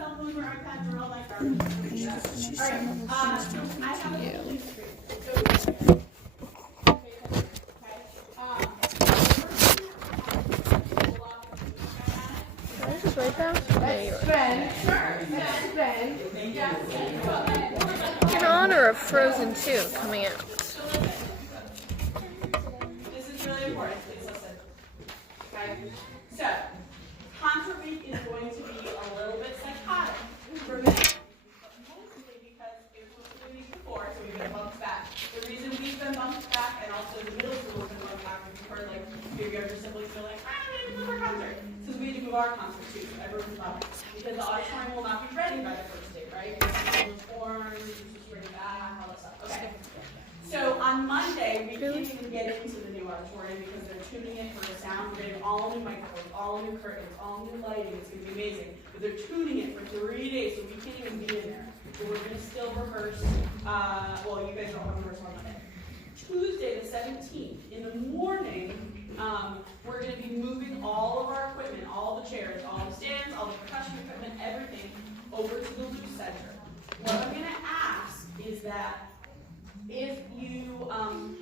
cell phones or iPads are all like garbage. All right. I have a blue screen. This is way past. In honor of Frozen 2 coming out. This is really important. Please listen. Okay? So, concert week is going to be a little bit psychotic for me. Mostly because it was supposed to be the week before, so we've been bumped back. The reason we've been bumped back, and also the middle school has been bumped back, if you've heard like your younger siblings feel like, we didn't move our concert. Since we had to move our concert too, so everyone's bumped. Because the auditorium will not be ready by the first day, right? It's forms, it's just ready back, all that stuff. Okay. So on Monday, we can't even get into the new auditorium because they're tuning it for the sound. We're getting all new microphones, all new curtains, all new lighting. It's going to be amazing. But they're tuning it for 3 days, so we can't even be in there. So we're going to still rehearse. Well, you guys don't have rehearsal on Monday. Tuesday, the 17th, in the morning, we're going to be moving all of our equipment, all the chairs, all the stands, all the percussion equipment, everything over to the Loop Center. What I'm going to ask is that if you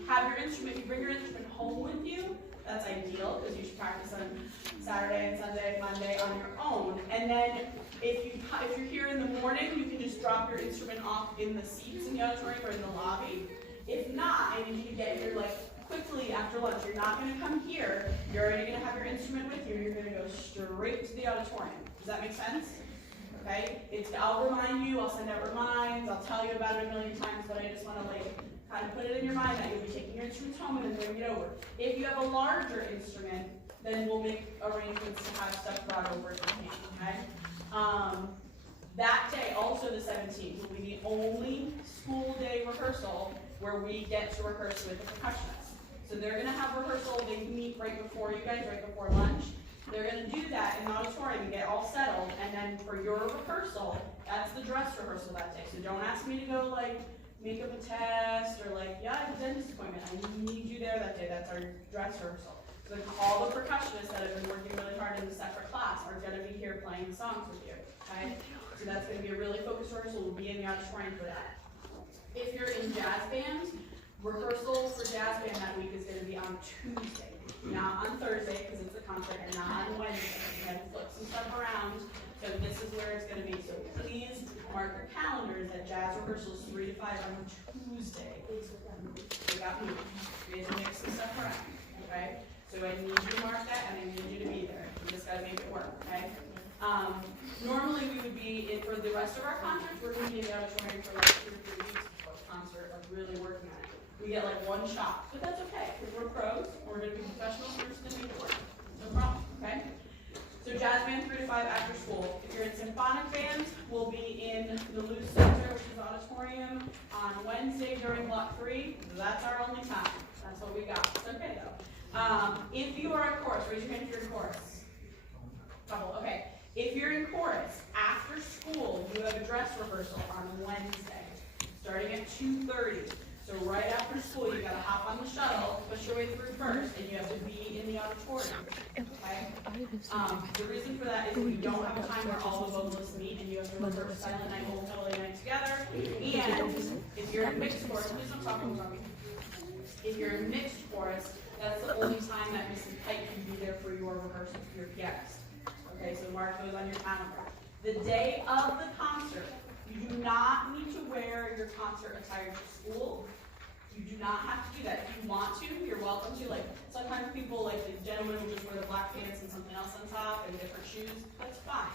have your instrument, you bring your instrument home with you, that's ideal because you should practice on Saturday and Sunday, Monday on your own. And then if you're here in the morning, you can just drop your instrument off in the seats in the auditorium or in the lobby. If not, and you can get your quickly after lunch, you're not going to come here, you're already going to have your instrument with you, you're going to go straight to the auditorium. Does that make sense? Okay? I'll remind you, I'll send out reminds, I'll tell you about it a million times, but I just want to kind of put it in your mind that you'll be taking your instruments home and then bringing it over. If you have a larger instrument, then we'll make arrangements to have stuff brought over to the camp, okay? That day, also the 17th, will be the only school day rehearsal where we get to rehearse with the percussionists. So they're going to have rehearsal, they meet right before you guys, right before lunch. They're going to do that in the auditorium and get all settled, and then for your rehearsal, that's the dress rehearsal that day. So don't ask me to go make up a test or yeah, I have a dentist appointment. I need you there that day. That's our dress rehearsal. So all the percussionists that have been working really hard in the separate class are going to be here playing songs with you. Okay? So that's going to be a really focused rehearsal. We'll be in the auditorium for that. If you're in jazz band, rehearsal for jazz band that week is going to be on Tuesday, not on Thursday because it's a concert, and not on Wednesday. We had to flip some stuff around, so this is where it's going to be. So please mark your calendars that jazz rehearsal is 3 to 5 on Tuesday. We got moved. We had to mix some stuff around, okay? So I need you to mark that, and I need you to be there. You just got to make it work, okay? Normally we would be, for the rest of our concerts, we're going to be in the auditorium for 2 or 3 weeks before the concert, really working on it. We get one shot, but that's okay, because we're pros, we're going to be professionals, we're just going to make it work. No problem, okay? So jazz band 3 to 5 after school. If you're in symphonic band, we'll be in the Loop Center, which is auditorium, on Wednesday during block 3. That's our only time. That's what we got. It's okay though. If you are in chorus, raise your hand if you're in chorus. Couple, okay. If you're in chorus, after school, you have a dress rehearsal on Wednesday, starting at 2:30. So right after school, you got to hop on the shuttle, push your way through first, and you have to be in the auditorium. Okay? The reason for that is if you don't have a time where all the vocalists meet and you have to rehearse Silent Night, Old Holy Night together, and if you're in mixed chorus, please don't talk over me. If you're in mixed chorus, that's the only time that Mrs. Pike can be there for your rehearsal, for your pianist. Okay, so mark those on your calendar. The day of the concert, you do not need to wear your concert attire to school. You do not have to do that. If you want to, you're welcome to. Sometimes people, the gentleman will just wear the black pants and something else on top and different shoes. That's fine.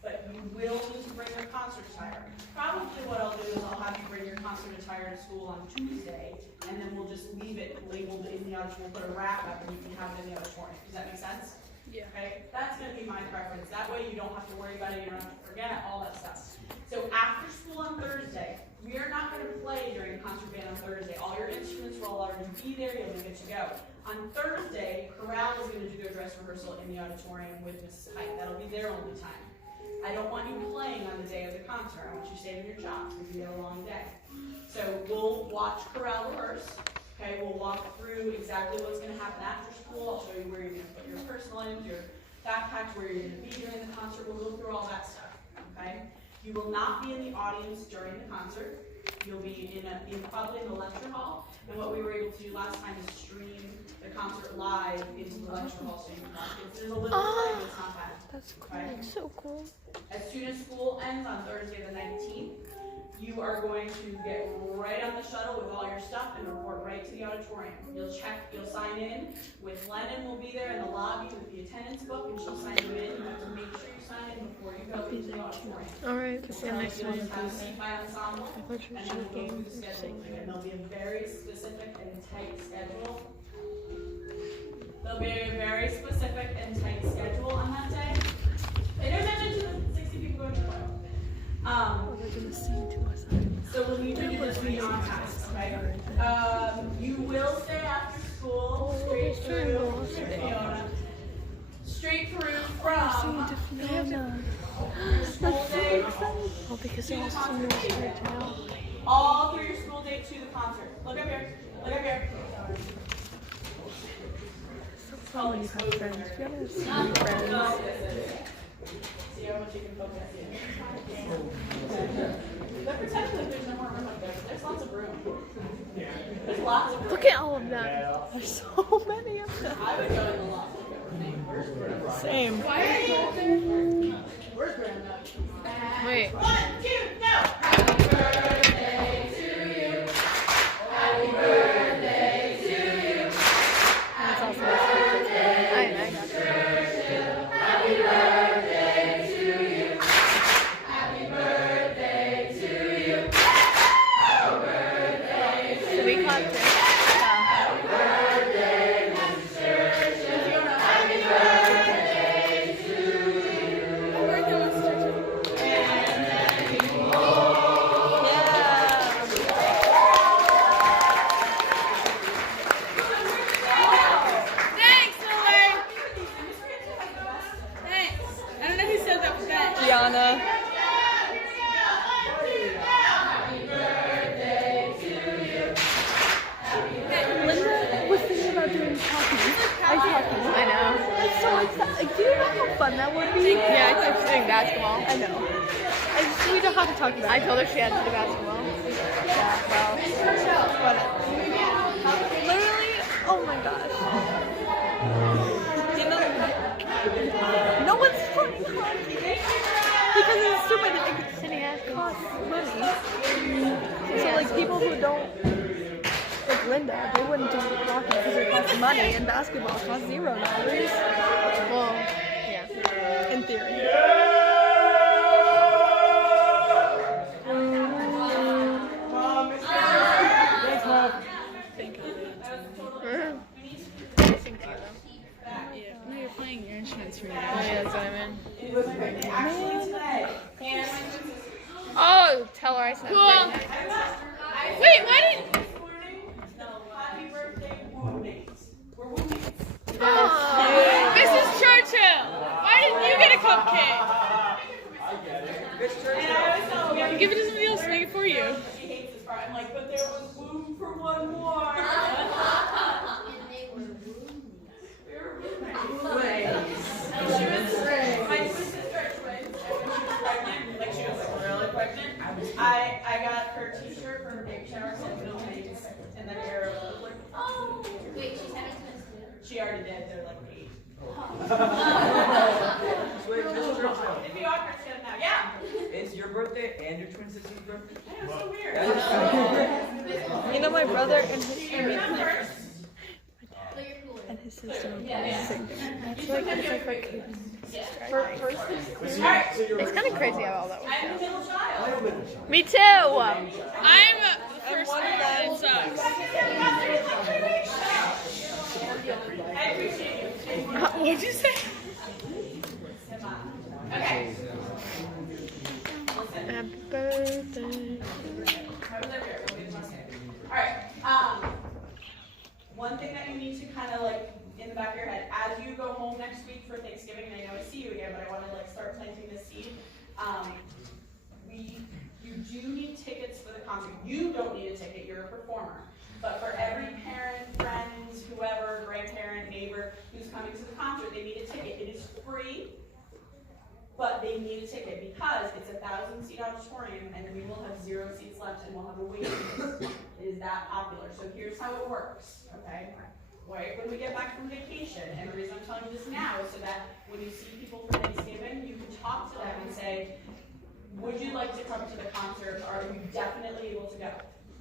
But you will need to bring your concert attire. Probably what I'll do is I'll have you bring your concert attire to school on Tuesday, and then we'll just leave it labeled in the auditorium. We'll put a wrap up and you can have it in the auditorium. Does that make sense? Yeah. Okay, that's going to be my preference. That way you don't have to worry about it, you don't have to forget, all that stuff. So after school on Thursday, we are not going to play during concert band on Thursday. All your instruments will already be there, you'll be good to go. On Thursday, chorale is going to do their dress rehearsal in the auditorium with Mrs. Pike. That'll be their only time. I don't want you playing on the day of the concert. I want you staying in your jobs because you have a long day. So we'll watch chorale rehearse. Okay, we'll walk through exactly what's going to happen after school. I'll show you where you're going to put your personal items, your backpacks, where you're going to be during the concert. We'll go through all that stuff. Okay. You will not be in the audience during the concert. You'll be probably in the lecture hall. And what we were able to do last time is stream the concert live into the lecture hall. So there's a little delay, but it's not bad. That's cool. Right? That's so cool. As soon as school ends on Thursday the 19th, you are going to get right on the shuttle with all your stuff and report right to the auditorium. You'll sign in with Lennon will be there in the lobby with the attendance book, and she'll sign you in. You have to make sure you sign in before you go into the auditorium. Alright, So next you'll one. just have a seat by ensemble, I thought you and were then we'll go game. through the scheduling, and there'll be a very specific and tight schedule. There'll be a very specific and tight schedule on that day. Pay attention to the 60 people going to the choir. They're gonna sing to us. So we'll need to do this be on task, okay? You will stay after school, straight through Fiona. Straight through from your school day Oh, because to they're the all concert singing day. right now. All through your school day to the concert. Look up here. Look up here. When you have friends, you gotta see your friends. See how much you can focus in. But pretend like there's no more room up there. There's lots of room. There's lots of room. Look at all of them. There's so many of them. I would go in the loft. Same. Why are you up there? Where's Brenda? Wait. 1, 2, go! Happy birthday to you. Happy birthday to you. That's also I got you. Happy birthday to you. Happy birthday to you. Happy birthday to you. Should we clap too? Happy birthday, Mr. Fiona. Happy birthday to you. Happy birthday, Mr. And many more. Thanks, Lily. Thanks. I don't know who said that, but that. Gianna. Linda was thinking about doing talking. I know. That's so exciting. Do you know how fun that would be? Yeah, I think doing basketball. I know. We don't have to talk about it. I told her she had to do basketball. Yeah, well. Literally, oh my gosh. You know, no one's playing hockey because it's stupid. It costs money. So like people who don't, like Linda, they wouldn't do hockey because it costs money, and basketball costs $0. Well, yeah, in theory. No, you're playing your instruments for me. Oh yeah, that's what I mean. Actually today. And Oh, tell her I said. Cool. Wait, why didn't? this morning, no, happy birthday, roommates. We're roommates. Mrs. Churchill, why didn't you get a cupcake? And I always tell them, Give it to somebody else, make it for you. she hates this part. I'm like, but there was room for one more. We were roommates. And she was my twin sister are twins, and when she was pregnant, like she was like really pregnant, I got her t-shirt for her baby shower, said no babies, and then Kara was like, oh. Wait, she's having twins too? She already did, they're like 8. Wait, Mr. Churchill, It'd be awkward to get them now. Yeah. it's your birthday and your twin sister's birthday? I know, it's so weird. You know, my brother and his You're not first. But you're cooler. and his sister were both sick. That's like it's like Alright, it's kind of crazy how all that works. I'm the middle child. Me too. I'm the first one that sucks. I appreciate you. What'd you say? Okay. Happy birthday. Alright, one thing that you need to kind of like in the back of your head, as you go home next week for Thanksgiving, and I know I see you again, but I want to like start planting this seed. You do need tickets for the concert. You don't need a ticket, you're a performer. But for every parent, friend, whoever, grandparent, neighbor who's coming to the concert, they need a ticket. It is free, but they need a ticket because it's a 1,000-seat auditorium and we will have 0 seats left and we'll have a waiting list. It is that popular. So here's how it works, okay? Right when we get back from vacation, and the reason I'm telling you this now is so that when you see people for Thanksgiving, you can talk to them and say, would you like to come to the concert? Are you definitely able to go?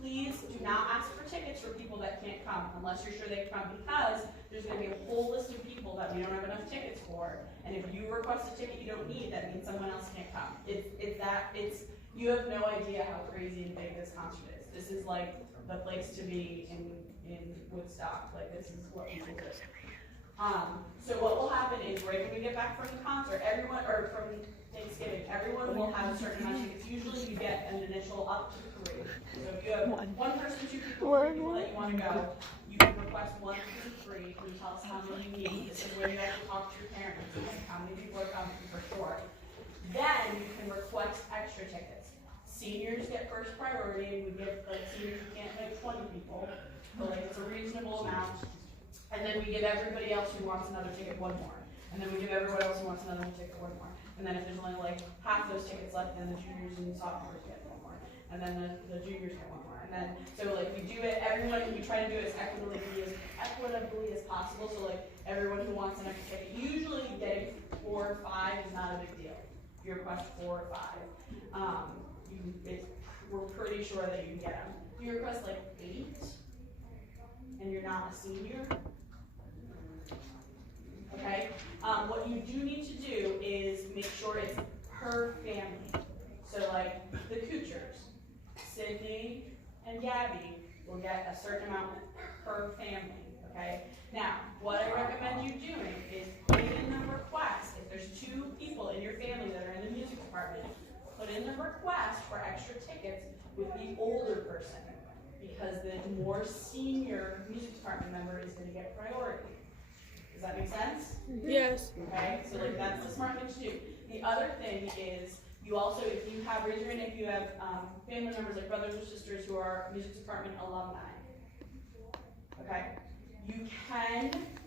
Please do not ask for tickets for people that can't come unless you're sure they can come, because there's going to be a whole list of people that we don't have enough tickets for. And if you request a ticket you don't need, that means someone else can't come. You have no idea how crazy and big this concert is. This is like the place to be in Woodstock. Like, this is what people do. So what will happen is right when we get back from the concert, from Thanksgiving, everyone will have a certain amount of tickets. Usually you get an initial up to 3. So if you have one person, 2 people, 3 people that you want to go, you can request 1, 2, 3. You tell us how many you need. This is where you have to talk to your parents and like how many people are coming for sure. Then you can request extra tickets. Seniors get first priority, and we give seniors who can't make 20 people, but it's a reasonable amount. And then we give everybody else who wants another ticket 1 more. And then we give everyone else who wants another ticket 1 more. And then if there's only like half those tickets left, then the juniors and sophomores get 1 more. And then the juniors get 1 more. And then, so like we do it, we try to do it as equitably as possible. So like everyone who wants an extra ticket, usually getting 4 or 5 is not a big deal. If you request 4 or 5, we're pretty sure that you can get them. If you request like 8, and you're not a senior, okay? What you do need to do is make sure it's per family. So like the Kuchers, Sydney and Gabby will get a certain amount per family, okay? Now, what I recommend you doing is putting in the request. If there's 2 people in your family that are in the music department, put in the request for extra tickets with the older person, because the more senior music department member is going to get priority. Does that make sense? Yes. Okay, so like that's the smart thing to do. The other thing is you also, if you have, raise your hand if you have family members like brothers or sisters who are music department alumni. Okay,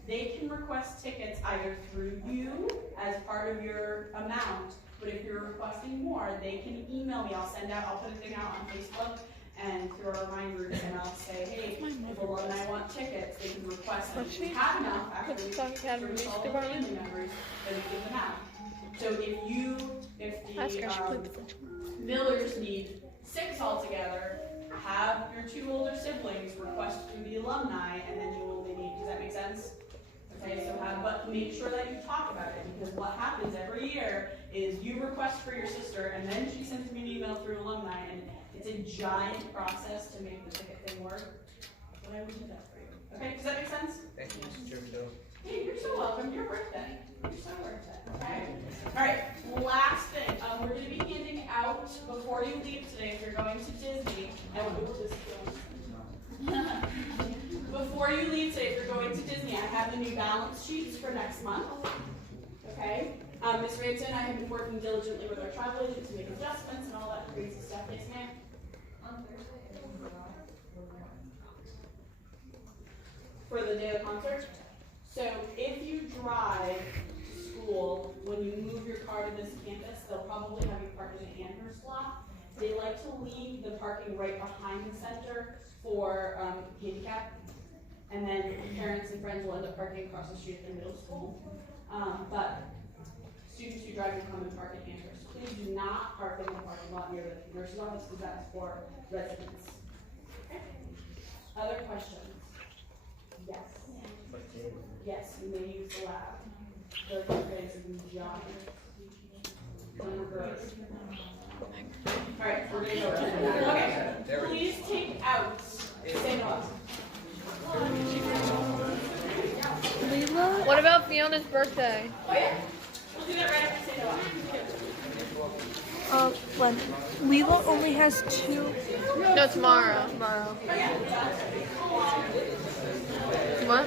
they can request tickets either through you as part of your amount, but if you're requesting more, they can email me. I'll put a thing out on Facebook and through our reminders, and I'll say, hey, if alumni want tickets, they can request them. If we have enough, actually, through all the family members, then we give them out. So if the Millers need 6 altogether, have your 2 older siblings request through the alumni, and then you only need, does that make sense? Okay, but make sure that you talk about it, because what happens every year is you request for your sister, and then she sends me an email through alumni, and it's a giant process to make the ticket thing work. But I would do that for you. Okay, does that make sense? Thank you, Mr. Chairman. Hey, you're so welcome. Your birthday. You're so worth it. Okay. All right. Last thing. We're going to be handing out before you leave today. If you're going to Disney, before you leave today, if you're going to Disney, I have the new balance sheets for next month. Okay. Ms. Ranson, I have been working diligently with our travel agent to make adjustments and all that crazy stuff. Yes, ma'am. For the day of the concert. So if you drive to school, when you move your car to this campus, they'll probably have you park in the Amherst lot. They like to leave the parking right behind the center for handicap, and then parents and friends will end up parking across the street at the middle school. But students who drive will come and park at Amherst. Please do not park in the parking lot near the nurse's office, because that's for residents. Okay. Other questions? Yes. Yes, you may use the lab. Third grades are giant. All right, we're gonna go. Okay, please take out St. Augustine. What about Fiona's birthday? Oh yeah, we'll do that right after St. Augustine. When? Lilo only has 2. No, tomorrow. What?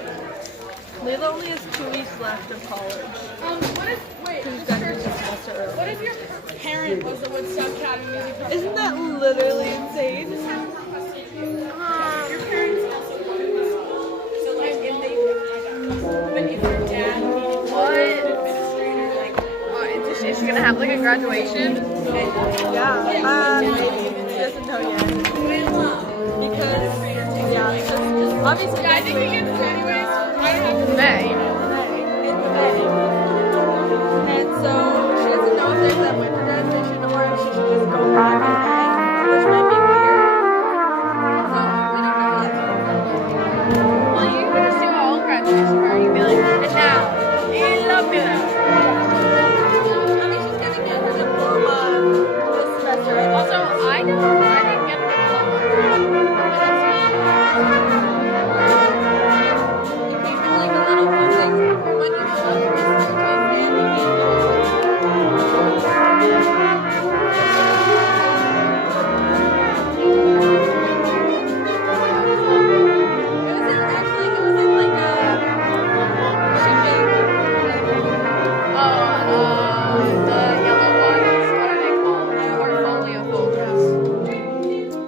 Lilo only has 2 weeks left of college. What if your parent was the Woodstock Academy music professor? Isn't that literally insane? Your parents also go to the school, so like if they, but if your dad needs an administrator, like Is she gonna have like a graduation? Yeah, maybe. She doesn't know yet. Because, yeah, it's just obviously. Yeah, I think we get this anyways. I don't have to May. In May. And so she doesn't know if there's that winter graduation or if she should just go back in May, which might be weird. So we don't know yet. Well, you could just do our own graduation party and be like, and now, in love with them. I mean, she's gonna get her diploma this semester. Also, I didn't get a diploma. You came in like a little thing when you show the rest of the and you can't do it was in like a shipping. The yellow ones, what are they called? Portfolio folders.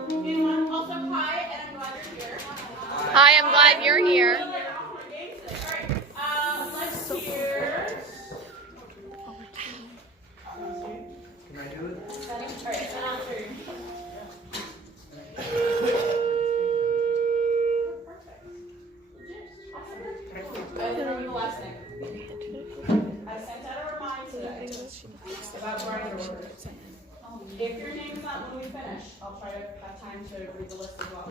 Anyone? Also, hi, and I'm glad you're here. Hi, I'm glad you're here. Let's hear. Can I do it? Alright, the last thing. I sent out a reminder today about grinder orders. If your name's not when we finish, I'll try to have time to read the list as well.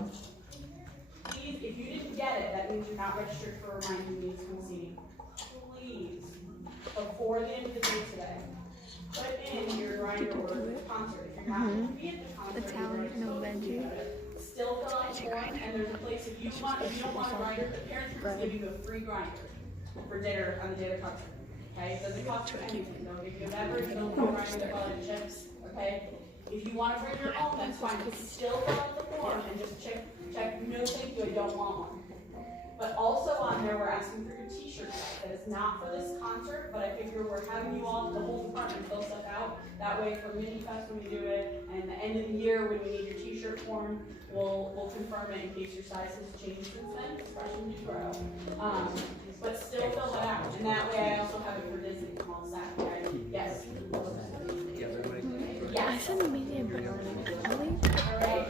Please, if you didn't get it, that means you're not registered for reminder meetings from the meeting. Please, before the end of the day today, put in your grinder order for the concert. If you're not going to be at the concert, Italian, no veggie. still fill out the form, and there's a place if you don't want a grinder, the parents will give you a free grinder for dinner on the day of the concert. Okay, it doesn't cost you anything. They'll give you a beverage, they'll give you a grinder, they'll buy chips. Okay, if you want to bring your own, that's fine. But still fill out the form and just check. No, thank you. I don't want one. But also on there, we're asking for your T-shirt set. That is not for this concert, but I figure we're having you all, the whole department, fill stuff out. That way, for Mini Fest when we do it, and the end of the year when we need your T-shirt form, we'll confirm it in case your size has changed since then, especially when you grow. But still fill it out, and that way I also have it for Disney from all set. Right? Yes. I said medium, but really? All right.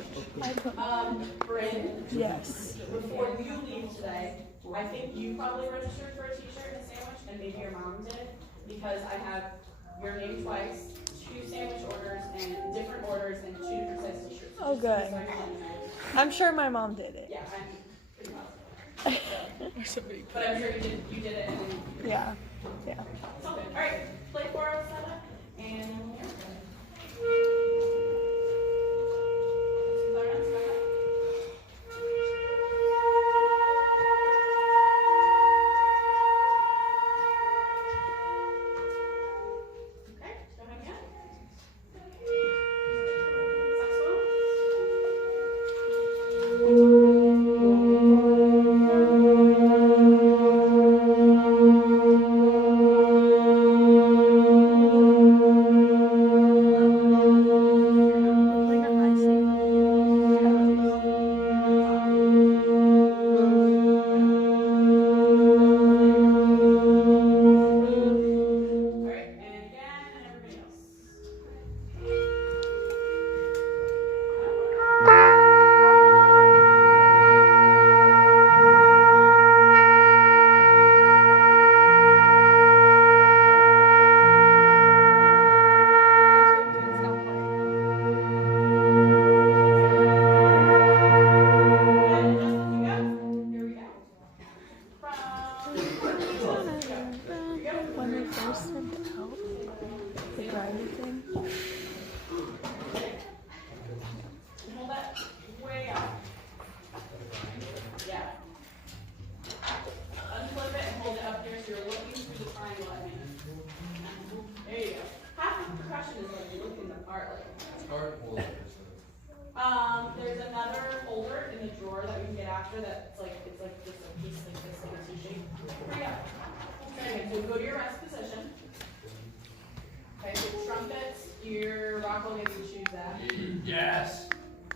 Bryn. Yes. Before you leave today, I think you probably registered for a T-shirt and a sandwich, and maybe your mom did, because I have your name twice, 2 sandwich orders, and different orders, and 2 different size T-shirts. Oh, good. I'm sure my mom did it. Yeah, I'm pretty well. But I'm sure you did it, and then Yeah. it's all good. All right, play 407, and When we first sent out the grinder thing, hold that way up. Yeah. Unflip it and hold it up here so you're looking through the triangle at me. There you go. Half of the percussion is like you're looking the part like. There's another folder in the drawer that we can get after that's like it's like just a piece like this like a T-shape. Here we go. Okay, so go to your rest position. Okay, so trumpets, your rock will get you choose that. Yes.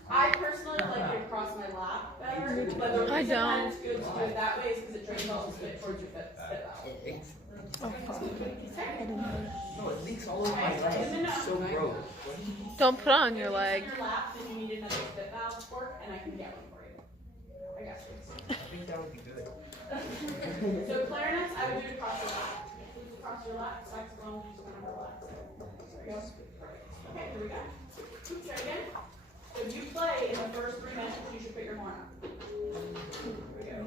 I personally like it across my lap better, but the reason that it's good to do it that way is because it drains all the spit towards your spit valve. oh fuck, I didn't know. No, it leaks all over my leg. It's so gross. Don't put it on your leg. Your lap, then you need another spit valve fork, and I can get one for you. I got you. I think that would be good. So clarinets, I would do it across your lap. Flutes across your lap, saxophone, just kind of relax. There you go. Okay, here we go. Oops, try again. So if you play in the first 3 minutes, you should put your horn up. Here we go.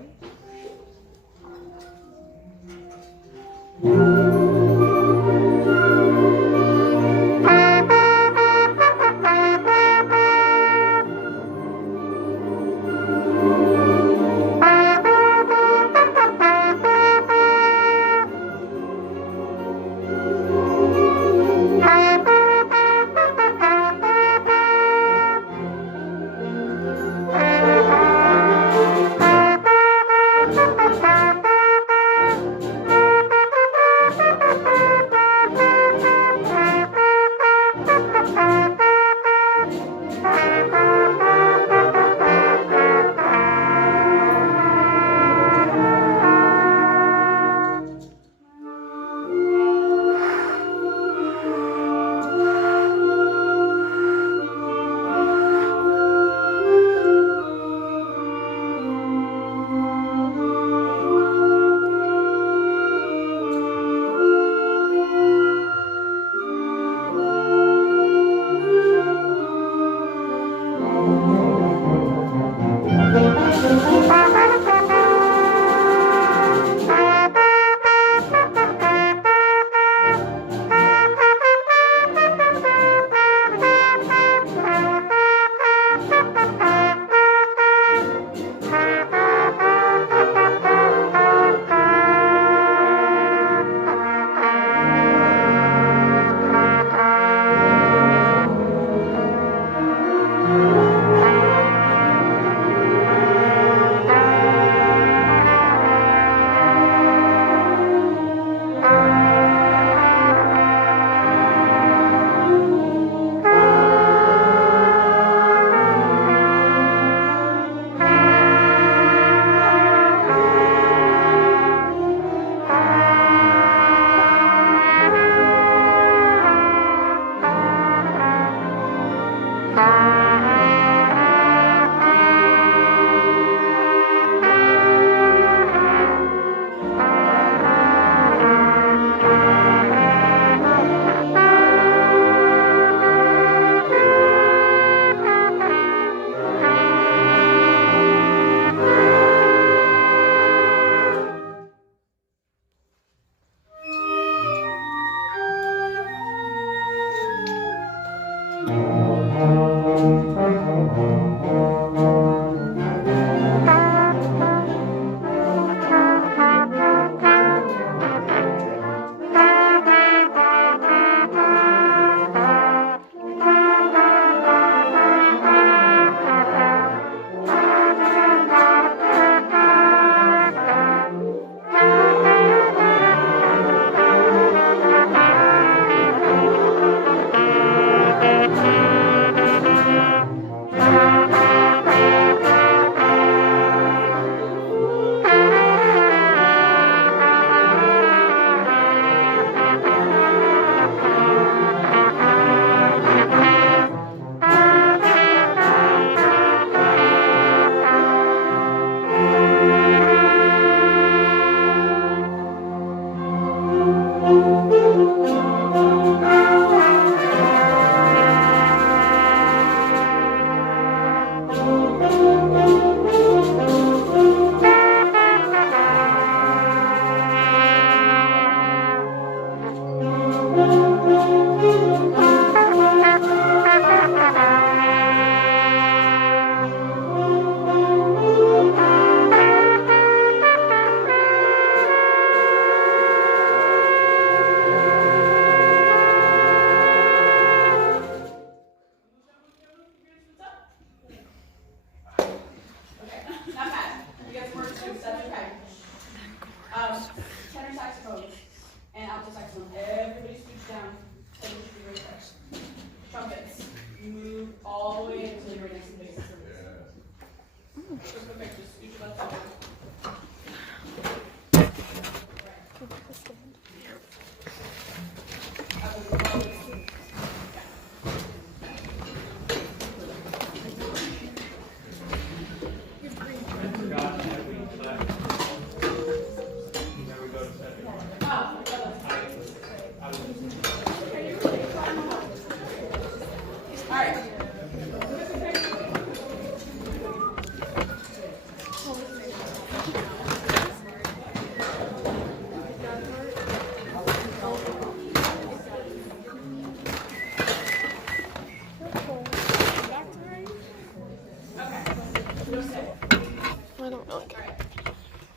Okay. Alright.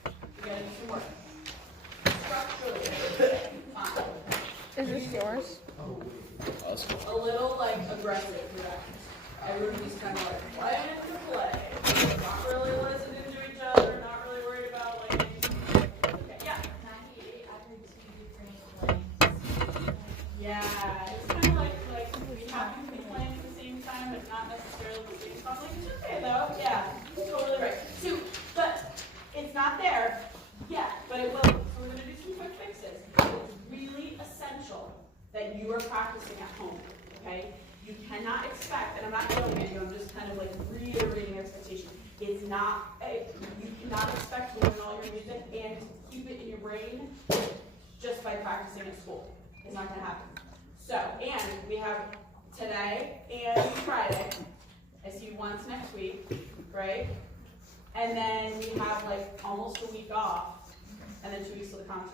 You gotta do some work. Structurally, fine. Is this yours? A little like aggressive reaction. Everybody's kind of like playing to play. Not really listening to each other, not really worried about like. Okay, yeah. 98, I heard 2 different lengths. Yeah, it's kind of like we happen to be playing at the same time, but not necessarily the same song. Like it's okay though. Yeah, totally right. So, but it's not there yet, but it will. So we're gonna do some quick fixes. It's really essential that you are practicing at home. Okay? You cannot expect, and I'm not yelling at you. I'm just kind of like reiterating expectation. It's not. You cannot expect to learn all your music and keep it in your brain just by practicing at school. It's not going to happen. So, and we have today and Friday. I see you once next week, right? And then we have like almost a week off, and then 2 weeks till the concert.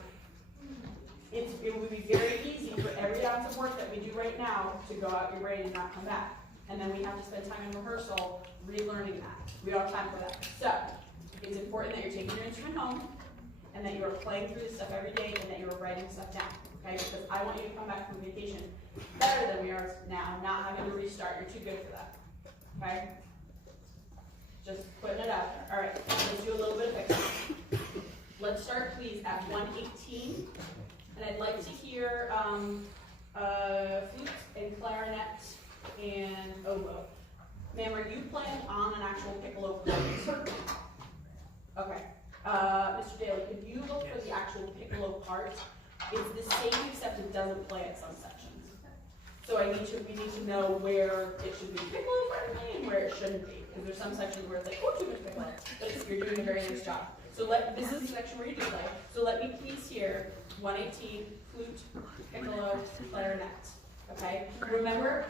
It would be very easy for every ounce of work that we do right now to go out your brain and not come back. And then we have to spend time in rehearsal relearning that. We don't have time for that. So, it's important that you're taking your instrument home, and that you are playing through this stuff every day, and that you are writing stuff down. Okay, because I want you to come back from vacation better than we are now, not having to restart. You're too good for that. Okay? Just putting it out there. All right, let's do a little bit of fixing. Let's start, please, at 118. And I'd like to hear flute and clarinet and oboe. Ma'am, are you playing on an actual piccolo part? Okay. Mr. Daly, could you look for the actual piccolo part? It's the same except it doesn't play at some sections. So we need to know where it should be piccolo friendly and where it shouldn't be. Because there's some sections where it's like, oh, too much piccolo. But you're doing a very nice job. So this is the section where you do play. So let me please hear 118, flute, piccolo, clarinet. Okay? Remember,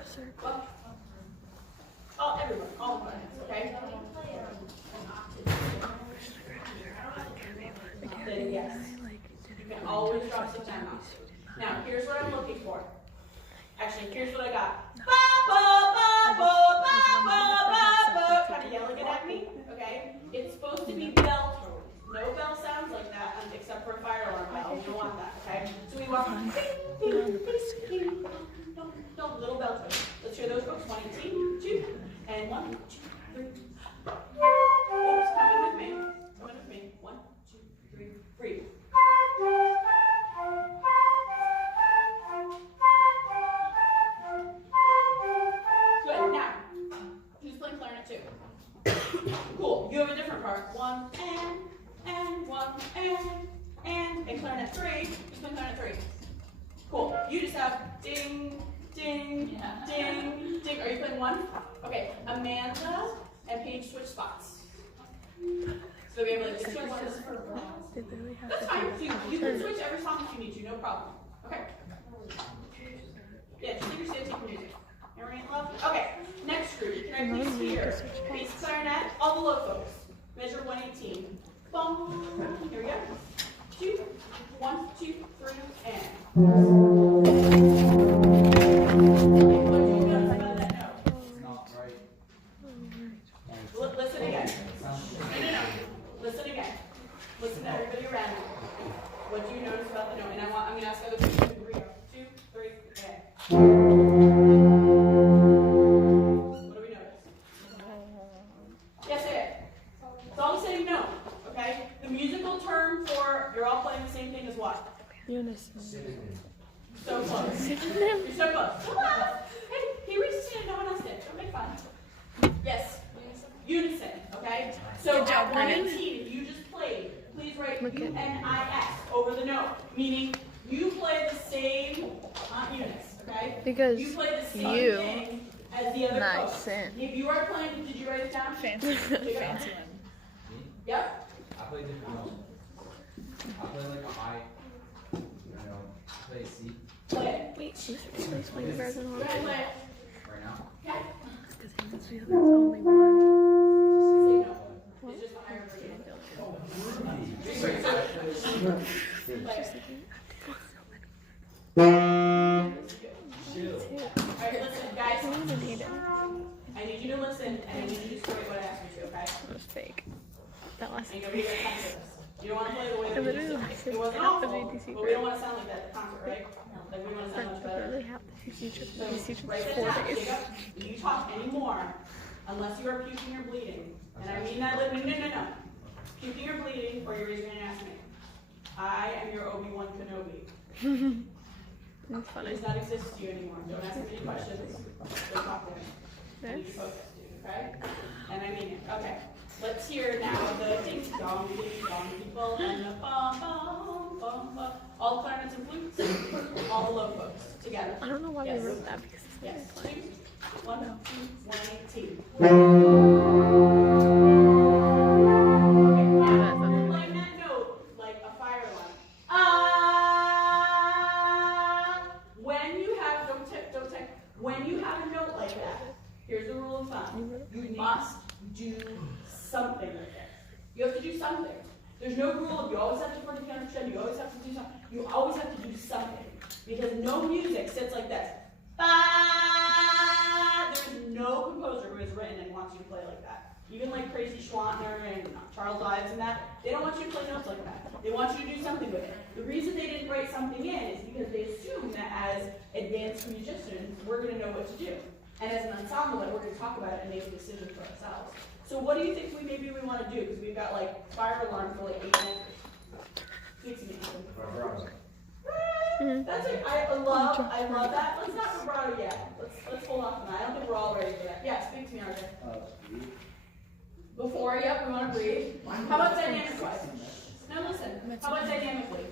well, everyone, all the clarinets, okay? Then yes. You can always drop some down off. Now, here's what I'm looking for. Actually, here's what I got. Ba, ba, ba, ba, ba, ba, ba, ba. Kind of yelling it at me, okay? It's supposed to be bell tone. No bell sounds like that, except for a fire alarm bell. We don't want that, okay? So we want ding, ding, ding, ding, no, little bell tone. Let's hear those folks. 1, 2, 2, and 1, 2, 3. Oops, come in with me. Come in with me. 1, 2, 3, breathe. Good. Now, who's playing clarinet too? Cool. You have a different part. 1 and 1 and clarinet 3. Who's playing clarinet 3? Cool. You just have ding, ding, ding, ding. Are you playing 1? Okay. Amanda and Paige switch spots. So we have like this one. That's fine. You can switch every song if you need to. No problem. Okay. Yeah, just take your stance, take your music. All right, love. Okay. Next group. Can I please hear bass clarinet? All the low folks. Measure 118. Boom. Here we go. 2, 1, 2, 3, and. What do you notice about that note? It's not right. Listen again. No. Listen again. Listen to everybody around you. What do you notice about the note? And I'm going to ask other people to agree. 2, 3, and. What do we notice? Yes, say it. It's always saying no. Okay? The musical term for you're all playing the same thing is what? Unison. So close. You're so close. Hey, he reached in and no one else did. Don't make fun. Yes. Unison. Okay? So at 118, you just played. Please write U-N-I-S over the note. Meaning you play the same units. Okay? Because you play the same you thing as the other nice folks. and If you are playing, did you write it down? Fancy one. Yep. I play different notes. I play like a high, I play a C Play it. wait, who's playing version Go ahead, play it. right now. Okay. because he must be there's only one. Say no. It's just a higher version. Play it. Alright, listen, guys. I didn't need it. I need you to listen, and I need you to just write what I asked you to, okay? It was fake. I that last. And you'll be very happy with this. You don't want to play the way I that we literally used to. lasted It wasn't half of awful, ATC but we don't want to sound like that at the concert, right? Like we want to sound much better. Literally half the teacher. So These teachers write that 4 down, days. Jacob. You talk anymore unless you are puking or bleeding. And I mean that, no. Puking or bleeding, or you're raising your hand and asking me. I am your Obi-Wan Kenobi. That's It funny. does not exist to you anymore. Don't ask me any questions. Don't talk to me. I need you This. focused, dude, okay? And I mean it. Okay. Let's hear now the ding dong people and the bum bum bum bum. All the clarinets and flutes, all the low folks together. I don't know why Yes. we wrote that because it's Yes. not funny. 1, 2, 1, 18. Okay, now we're playing that note like a fire alarm. When you have, don't tick. When you have a note like that, here's the rule of thumb. You must do something with it. You have to do something. There's no rule of you always have to play the piano crescendo, you always have to do something. You always have to do something. Because no music sits like this. There's no composer who has written and wants you to play like that. Even like Crazy Schwantner and Charles Ives and that, they don't want you to play notes like that. They want you to do something with it. The reason they didn't write something in is because they assume that as advanced musicians, we're going to know what to do. And as an ensemble, that we're going to talk about it and make a decision for ourselves. So what do you think we want to do? Because we've got like fire alarm for like 8 minutes. Speak to me. That's it. I love that. Let's not vibrato yet. Let's hold off on that. I don't think we're all ready for that. Yeah, speak to me, RJ. Before, yep, we want to breathe. How about dynamic wise? No, listen. How about dynamically?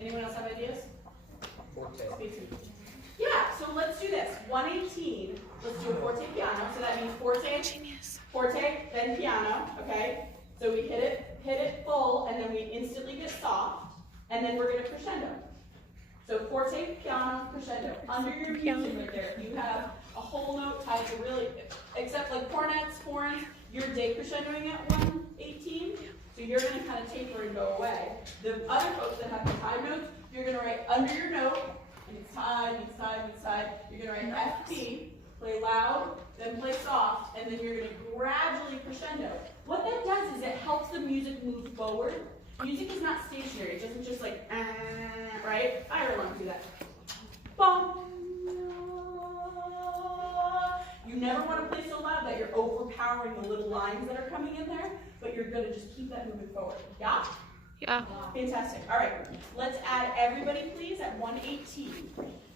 Anyone else have ideas? Speak to me. Yeah, so let's do this. 118. Let's do a forte piano. So that means forte, then piano. Okay. So we hit it full, and then we instantly get soft, and then we're gonna crescendo. So forte, piano, crescendo. Under your music right there, you have a whole note tied to really, except like cornets, horns, you're decrescendoing at 118. So you're gonna kind of taper and go away. The other folks that have the tied notes, you're gonna write under your note, and it's tied. You're gonna write F, P, play loud, then play soft, and then you're gonna gradually crescendo. What that does is it helps the music move forward. Music is not stationary. It doesn't just like, right? Fire alarm do that. Bum. You never want to play so loud that you're overpowering the little lines that are coming in there, but you're gonna just keep that moving forward. Yeah? Yeah. Fantastic. All right. Let's add everybody, please, at 118.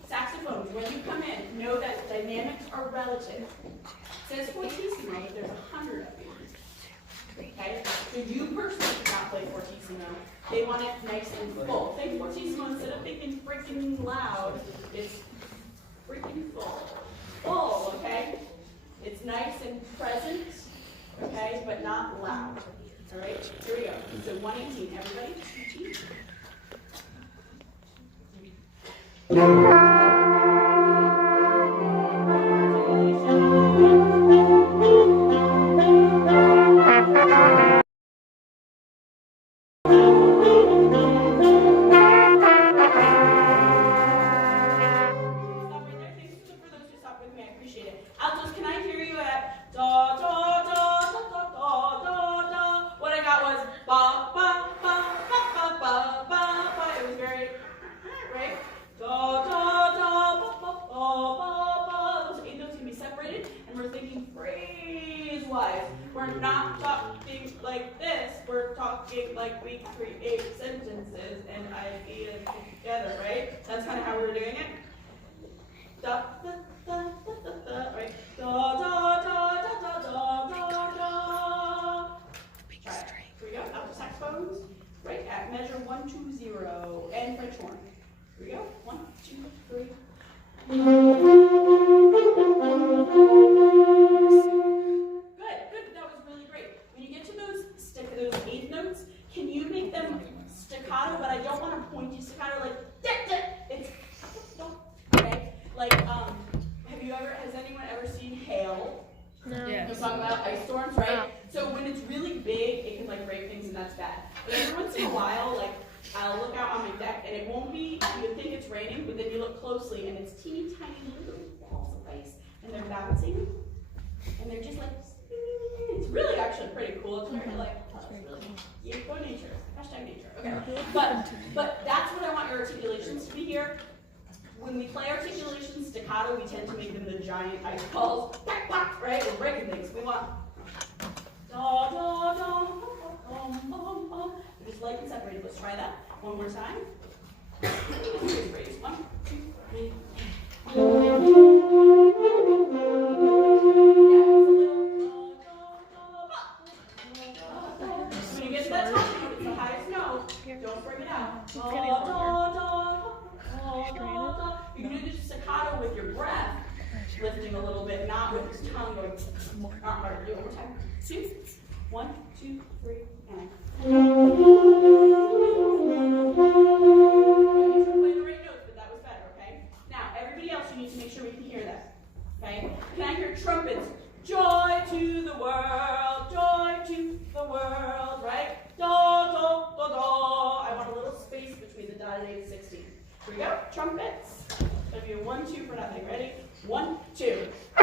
Saxophones, when you come in, know that dynamics are relative. It says fortissimo, but there's 100 of you. Okay? So you personally cannot play fortissimo. They want it nice and full. Think fortissimo instead of thinking freaking loud. It's freaking full. Full, okay? It's nice and present, okay, but not loud. All right? Here we go. So 118, everybody. 18. Altos, can I hear you at da da da da da da da da? What I got was ba ba ba ba ba ba ba ba. It was very right. Da da da ba ba ba ba ba. Those 8 notes can be separated, and we're thinking phrase-wise. We're not talking like this. We're talking like we create sentences and ideas together, right? That's kind of how we were doing it. Da da da da da da, right? Da da da da da da da da. Try it. Here we go. Alto saxophones. Right at measure 1, 2, 0, and French horn. Here we go. 1, 2, 3. Good, good. That was really great. When you get to those 8th notes, can you make them staccato? But I don't want a pointy staccato like it's okay. Like has anyone ever seen hail? No. Yeah. We're talking about ice storms, right? So when it's really big, it can like break things, and that's bad. But every once in a while, like I'll look out on my deck, and it won't be. You would think it's raining, but then you look closely, and it's teeny tiny little balls of ice, and they're bouncing, and they're just like. cool. It's very like, oh, that's really cool. Yeah, go nature. Hashtag nature. Okay. But that's what I want your articulations to be here. When we play articulation staccato, we tend to make them the giant ice balls. Pack, pack, right? We're breaking things. We want da da da just light and separated. Let's try that one more time. Phrase. 1, 2, 3. When you get to that top note, it's the highest note. Don't bring it out. You can do this staccato with your breath, lifting a little bit, not with your tongue going. All right, do it one more time. 2, 1, 2, 3, and. Play the right notes, but that was better, okay? Now, everybody else, you need to make sure we can hear that. Okay? Can I hear trumpets? Joy to the world, right? Da, da, da, da. I want a little space between the dot and 8 and 16. Here we go. Trumpets. It's going to be a 1, 2 for nothing. Ready? 1, 2. I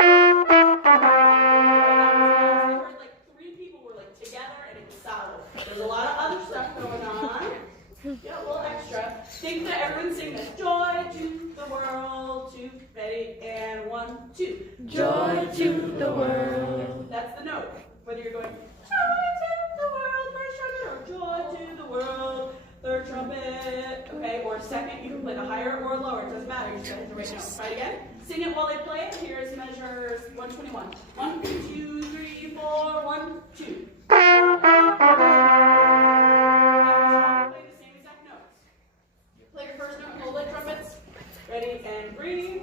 heard like 3 people were like together and it was solid. There's a lot of other stuff going on. Yeah, a little extra. Think that everyone sing this. Joy to the world. 2. Ready? And 1, 2. Joy to the world. That's the note. Whether you're going joy to the world, first trumpet, or joy to the world, third trumpet, okay? Or second, you can play the higher or lower. It doesn't matter. You just gotta hit the right note. Try it again. Sing it while they play it. Here's measures 121. 1, 2, 3, 4, 1, 2. Play the same exact notes. Play your first note, hold it, trumpets. Ready and breathe.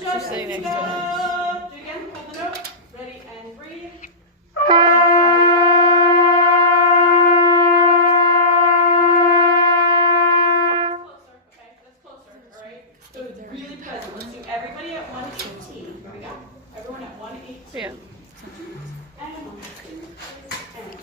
She's sitting next to us. Do it again. Hold the note. Ready and breathe. That's closer. All right. So it's really present. Let's do everybody at 118. Here we go. Everyone at 118. Yeah. And 1, 2, and.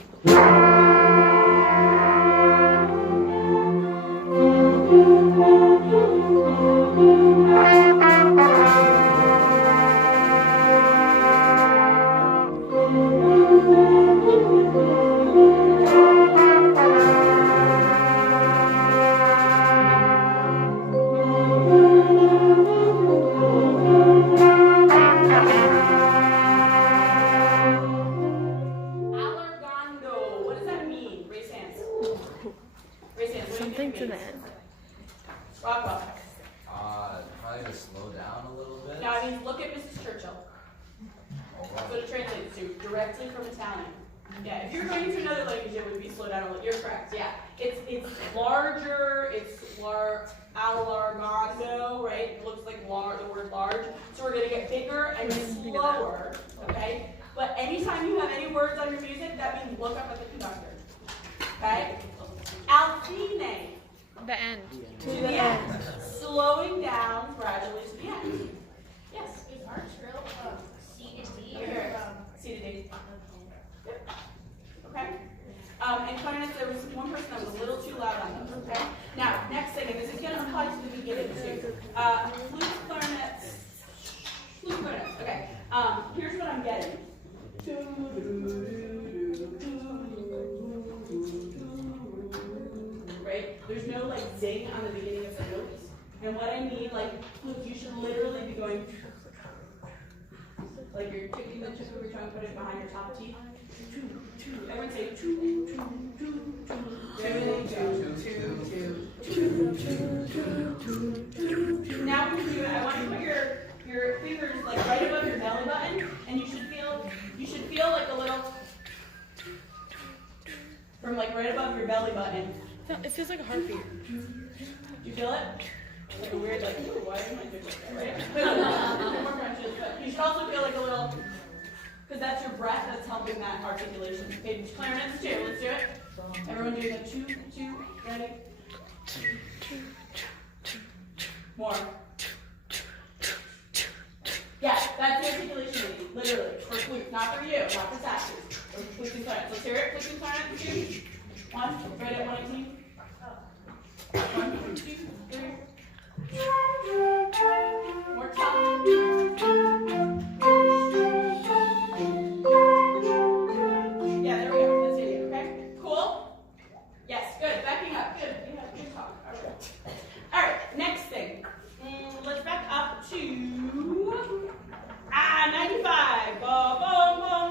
Something to that. Rockwell. Probably to slow down a little bit. No, I mean, look at Mrs. Churchill. That's what it translates to, directly from Italian. Yeah, if you're going to another language, it would be slow down a little. You're correct, yeah. It's larger, it's allargando, right? It looks like the word large. So we're going to get bigger and slower, okay? But anytime you have any words on your music, that means look up at the conductor, okay? Al fine. The end. To the end. Slowing down gradually to the end. Yes? Is our trill C to D? Here, C to D. Yep. Okay? And clarinets, there was one person that was a little too loud on them, okay? Now, next thing, and this is going to apply to the beginning too. Flute clarinets. Okay. Here's what I'm getting. Right? There's no like zing on the beginning of the notes. And what I mean, like, flutes, you should literally be going like you're taking the tip of your tongue, put it behind your top teeth. Everyone say Now we can do it. I want you to put your fingers like right above your belly button, and you should feel like a little from like right above your belly button. It feels like a heartbeat. You feel it? Like a weird like, ooh, why am I doing that, right? More crunches, but you should also feel like a little, because that's your breath that's helping that articulation. Okay, clarinets too. Let's do it. Everyone doing a 2, 2, ready? More. Yeah, that's the articulation we need, literally. For flute, not for you, not for saxes. For flutes and clarinets. Let's hear it. Flutes and clarinets, 2. One, right at 118. 1, 2, 3. More time. Yeah, there we go. Let's see it, okay? Cool? Yes, good. Backing up. Good. You have good talk. All right, next thing. Let's back up to 95. Ba, ba, ba,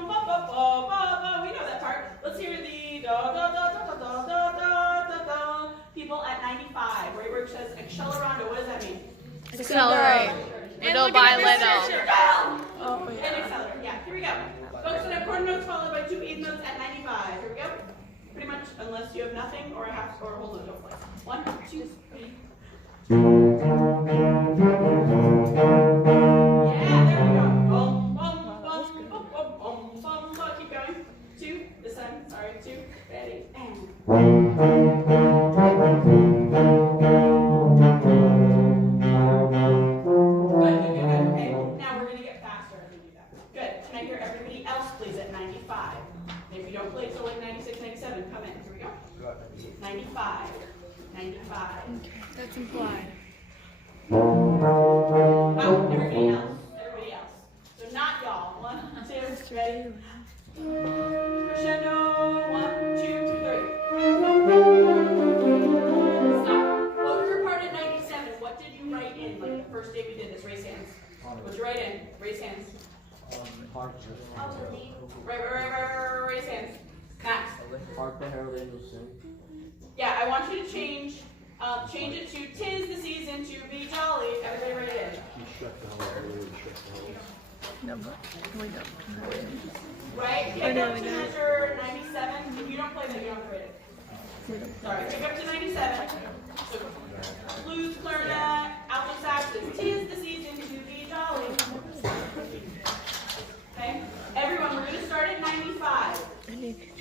ba, ba, ba, ba. We know that part. Let's hear the da da da da da da da da da. People at 95, where it says accelerando. What does that mean? Accelerate. Little by little. Oh, And yeah. accelerate. Yeah, here we go. Folks that have quarter notes followed by 2 eighth notes at 95. Here we go. Pretty much, unless you have nothing or a half or a whole note, don't play. 1, 2, 3. Yeah, there we go. Bum, bum, bum, bum, bum, bum, bum. Keep going. 2. This time. Sorry. 2. Ready. And. Good, good, good, good. Okay. Now we're going to get faster as we do that. Good. Can I hear everybody else, please, at 95? If you don't play till like 96, 97, come in. Here we go. 95. 95. That's implied. Wow, everybody else. Everybody else. So not y'all. 1, 2, ready. Crescendo. 1, 2, 3. Stop. What was your part at 97? What did you write in? Like the first day we did this. Raise hands. What'd you write in? Raise hands. Right. Raise hands. Max. Hark the herald angels sing. Yeah, I want you to change it to 'tis the season to be jolly. Everybody write it He struck the whole earlier, he struck the whole. No, but we don't. in. Right? Pick up to measure 97. If you don't play that, you don't have to write it. Sorry. Pick up to 97. So, flute, clarinet, alto saxes. 'Tis the season to be jolly. Okay? Everyone, we're going to start at 95.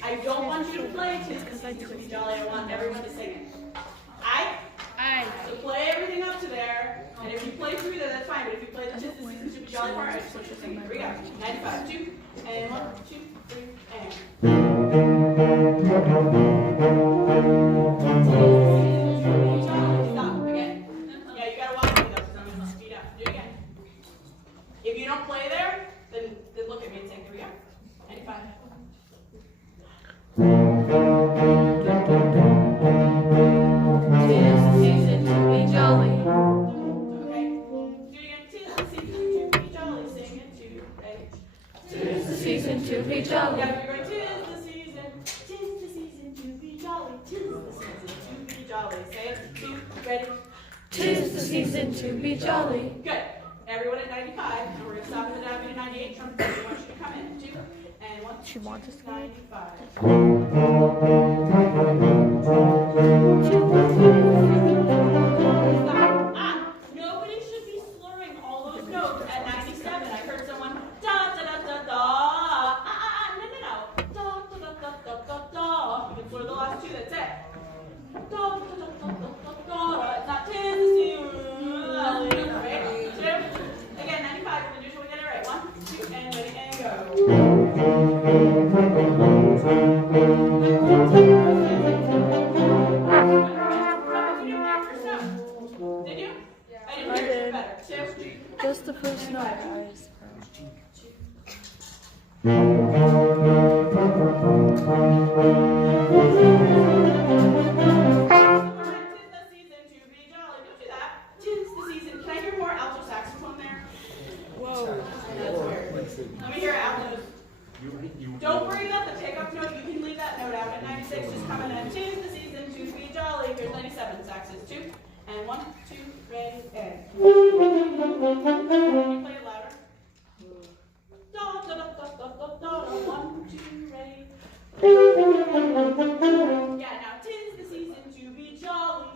I don't want you to play 'tis the season to be jolly. I want everyone to sing it. Aye. So play everything up to there, and if you play through there, that's fine. But if you play the 'tis the season to be jolly part, I just want you to sing it. Here we go. 95, 2, and 1, 2, 3, and. 'Tis the season to be jolly. Stop again. Yeah, you gotta watch me though, because I'm gonna speed up. Do it again. If you don't play there, then look at me and sing. Here we go. 95. Season to be jolly. Okay. Do it again. 'Tis the season to be jolly. Sing it too. Ready? 'Tis the Season to be jolly. Yeah, we're going. 'Tis the season to be jolly. 'Tis the season to be jolly. Say it. 2, ready. 'Tis the season to be jolly. Good. Everyone at 95, and we're gonna stop at the W 98 trumpet. We want you to come in. 2 and 1. She wants us to 95. Stop. Nobody should be slurring all those notes at 97. I heard someone da da da da da. No. Da da da da da da da. You can slur the last 2. That's it. Da da da da da da da. It's not 'tis the season. Right? 2. Again, 95. We're gonna do till we get it right. 1, 2, and ready and go. Did you? I didn't hear it better. 2. Just the first note, guys. Tis the season to be jolly. Don't do that. 'Tis the season. Can I hear more alto saxophone there? Whoa. That's weird. Let me hear altos. Don't worry about the takeoff note. You can leave that note out. At 96, just coming in. 'Tis the season to be jolly. Here's 97 saxes. 2 and 1, 2, ready, and. Can you play it louder? Da da da da da da da. 1, 2, ready. Yeah, now 'tis the season to be jolly,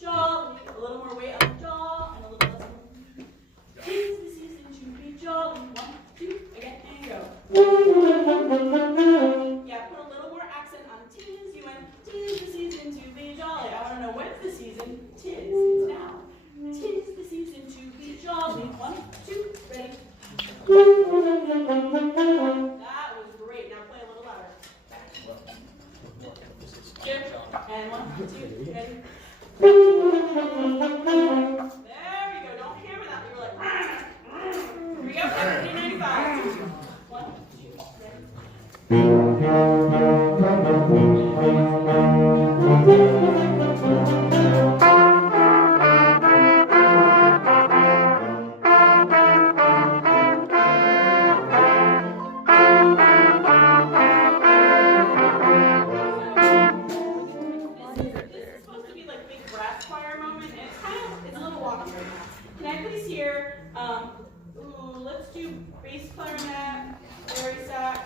jolly. A little more weight on the jaw and a little less on. 'Tis the season to be jolly. 1, 2, again, and go. Yeah, put a little more accent on 'tis. You went 'tis the season to be jolly. I want to know when's the season. 'Tis. It's now. 'Tis the season to be jolly. 1, 2, ready. That was great. Now play a little louder. 2. And 1, 2, ready? There we go. Don't hammer that. We were like, here we go. 795. 1, 2, This is supposed to be like big brass choir moment, and it's a little wobbly right now. Can I please hear, let's do bass clarinet, bari sax,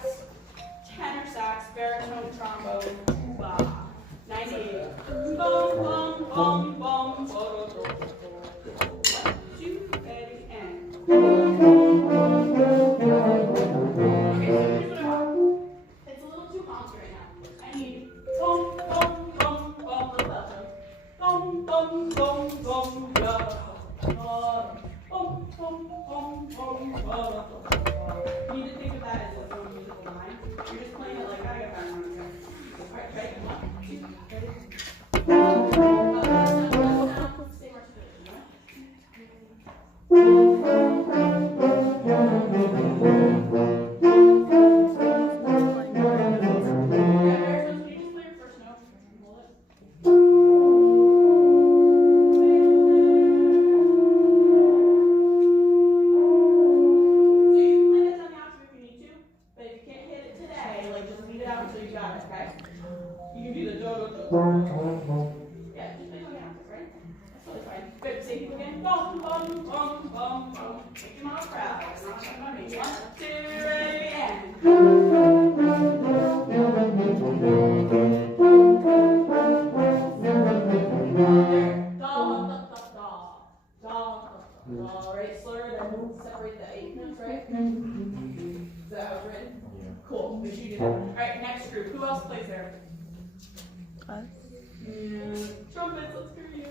tenor sax, baritone, trombone, tuba. 98. Bum, bum, bum, bum, bum, 1, 2, ready, and. Okay, so here's what I want. It's a little too honky right now. I need bum, bum, bum, bum, little belter. Bum, bum, bum, bum, bum, bum, bum, bum, bum, bum. You need to think of that as a musical line. You're just playing it like I got that one. Alright, ready? 1, 2, ready? Stay more still, you know? Yeah, just play on the octave, right? That's totally fine. Good. Say people again. Bum, bum, bum, bum, bum. Make your mom proud. It's not talking about me. 1, 2, ready, and. Right, slur it and separate the 8 notes, right? Is that how it's written? Yeah. Cool. Make sure you do that. Alright, next group. Who else plays there? Us. Trumpets, let's hear you.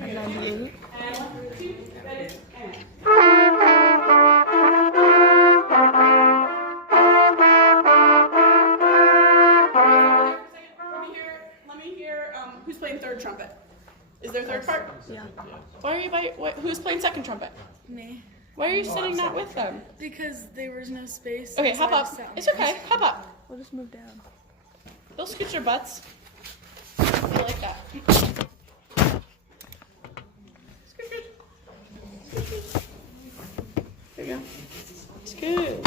And then you. And 1, 2, ready, and. Let me hear, who's playing third trumpet? Is there a third part? Yeah. Why are you who's playing second trumpet? Me. Why are you sitting not with them? Because there was no space. Okay, so hop I up. just sat on It's the okay, hop up. We'll just move down. They'll scoot their butts. I like that. Scoot, scoot. Scoot, scoot. There you go. It's good.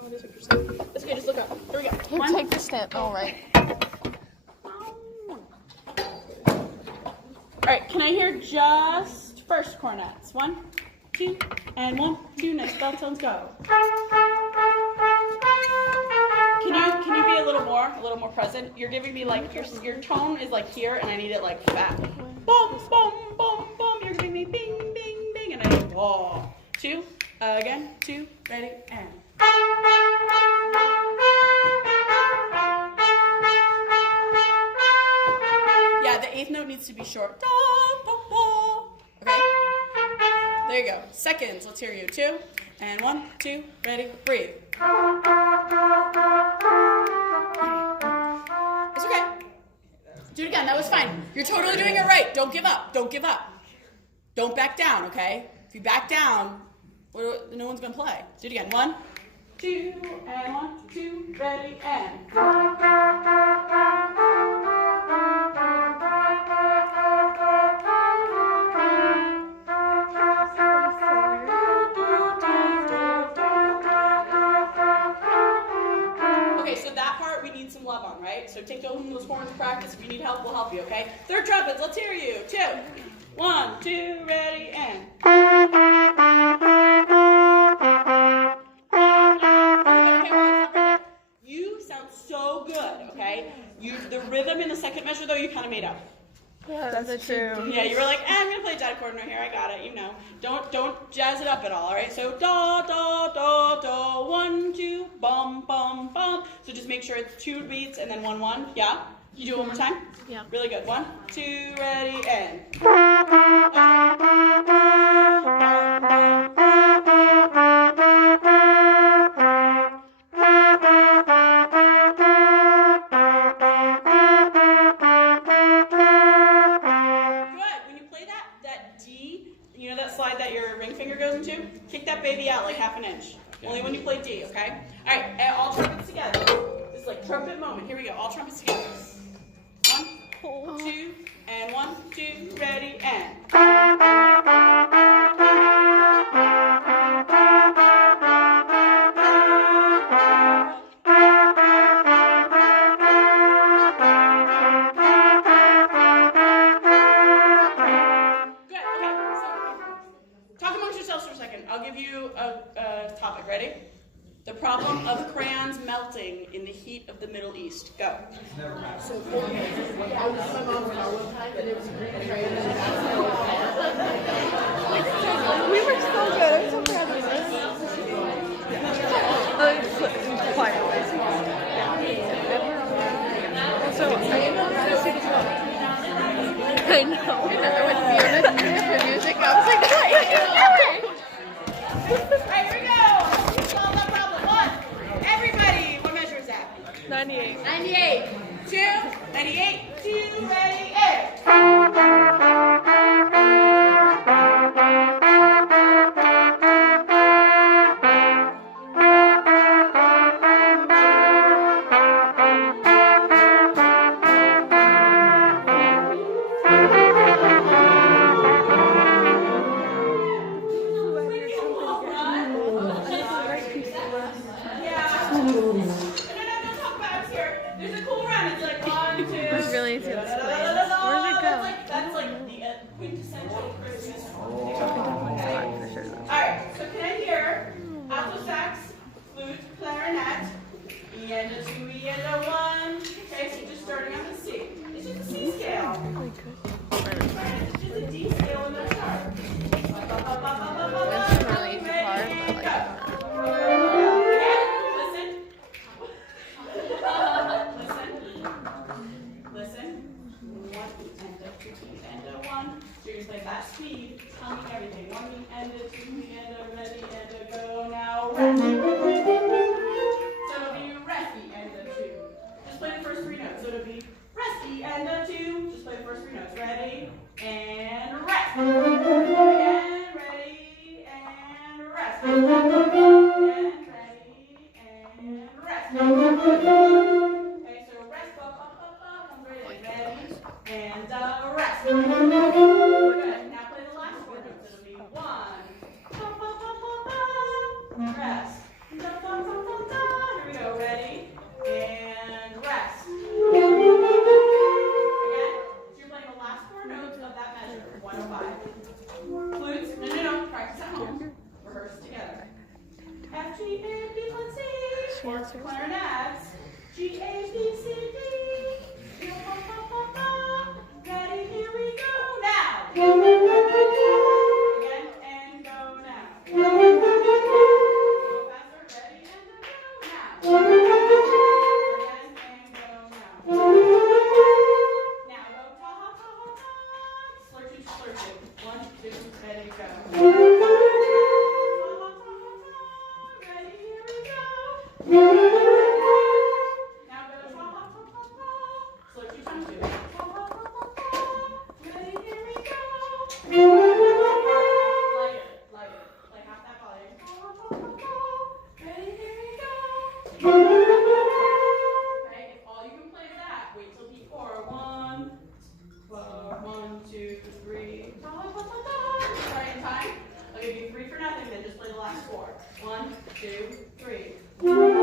What is it? It's okay, just look up. Here we go. Here, take the stand. All right. Alright, can I hear just first cornets? 1, 2, and 1, 2, nice bell tones go. Can you be a little more present? You're giving me like your tone is like here and I need it like fat. Boom, boom, boom, boom. You're giving me bing, bing, bing, and I need whoa. 2, again, 2, ready, and. Yeah, the 8th note needs to be short. Da, da, da. Okay? There you go. Seconds, let's hear you. 2, and 1, 2, ready, breathe. It's okay. Do it again, that was fine. You're totally doing it right. Don't give up, don't give up. Don't back down, okay? If you back down, no one's gonna play. Do it again. 1, 2, and 1, 2, ready, and. Okay, so that part we need some love on, right? So take those horns practice. If you need help, we'll help you, okay? Third trumpets, let's hear you. 2, 1, 2, ready, and. You sound so good, okay? The rhythm in the second measure, though, you kind of made up. Yeah, that's true. Yeah, you were like, I'm gonna play jazz chord right here. I got it. You know, don't jazz it up at all. All right. So da da da da 1 2 bum bum bum. So just make sure it's 2 beats and then 1 1. Yeah. You do it one more time. Yeah. Really good. 1 2 ready and. kick that baby out like half an inch. Only when you play D, okay? All right, and all trumpets together. This is like trumpet moment. Here we go. All trumpets together. 1, 2, and 1, 2, ready, and. I'll give you a topic. Ready? The problem of crayons melting in the heat of the Middle East. Go. So I was with my mom car one time and it was green crayon and we were so good. I'm so proud of us. It's quiet. Also, I know. With music, I was like, what? Alright, here we go. Solve that problem. 1. Everybody. What measure is that? 98. 98. 2. 98. 2. Ready, and. Alright, so can I hear alto sax, flute, clarinet, E and a 2, E and a 1. Okay, so just starting on the C. It's just a C scale. It's just a D scale in the chart. Listen. 1 and a 2 and a 1. So you're just like that speed, humming everything. 1 and a 2 and a ready and a go. Now rest. So it'll be resty and a 2. Just play the first 3 notes. So it'll be resty and a 2. Just play the first 3 notes. Ready and rest. Again, ready and rest. Again, ready and rest. Okay, so rest, up, comes right in. Ready and rest. Good. Now play the last 4 notes. It'll be 1, rest. Here we go. Ready and rest. Again, so you're playing the last 4 notes of that measure. 1 to 5. Flutes. No. Practice at home. Rehearse together. F, G, A, B, let's see. Or clarinets. G, A, B, C, D. Ready, here we go now. Again, and go now. Go faster, ready, and go now. Again, and go now. Now go ta ha ta ha ta. Slurch it, slurch it. 1, 2, ready, go. Ta ha ta ha ta. Ready, here we go. Now go ta ha ta ta ta. Slurch your tongue to it. Ready, here we go. Lighter, like half that volume. Ready, here we go. Okay, if all you can play is that, wait till P4. 1, 2, 3. Sorry, in time. I'll give you 3 for nothing, then just play the last 4. 1, 2, 3.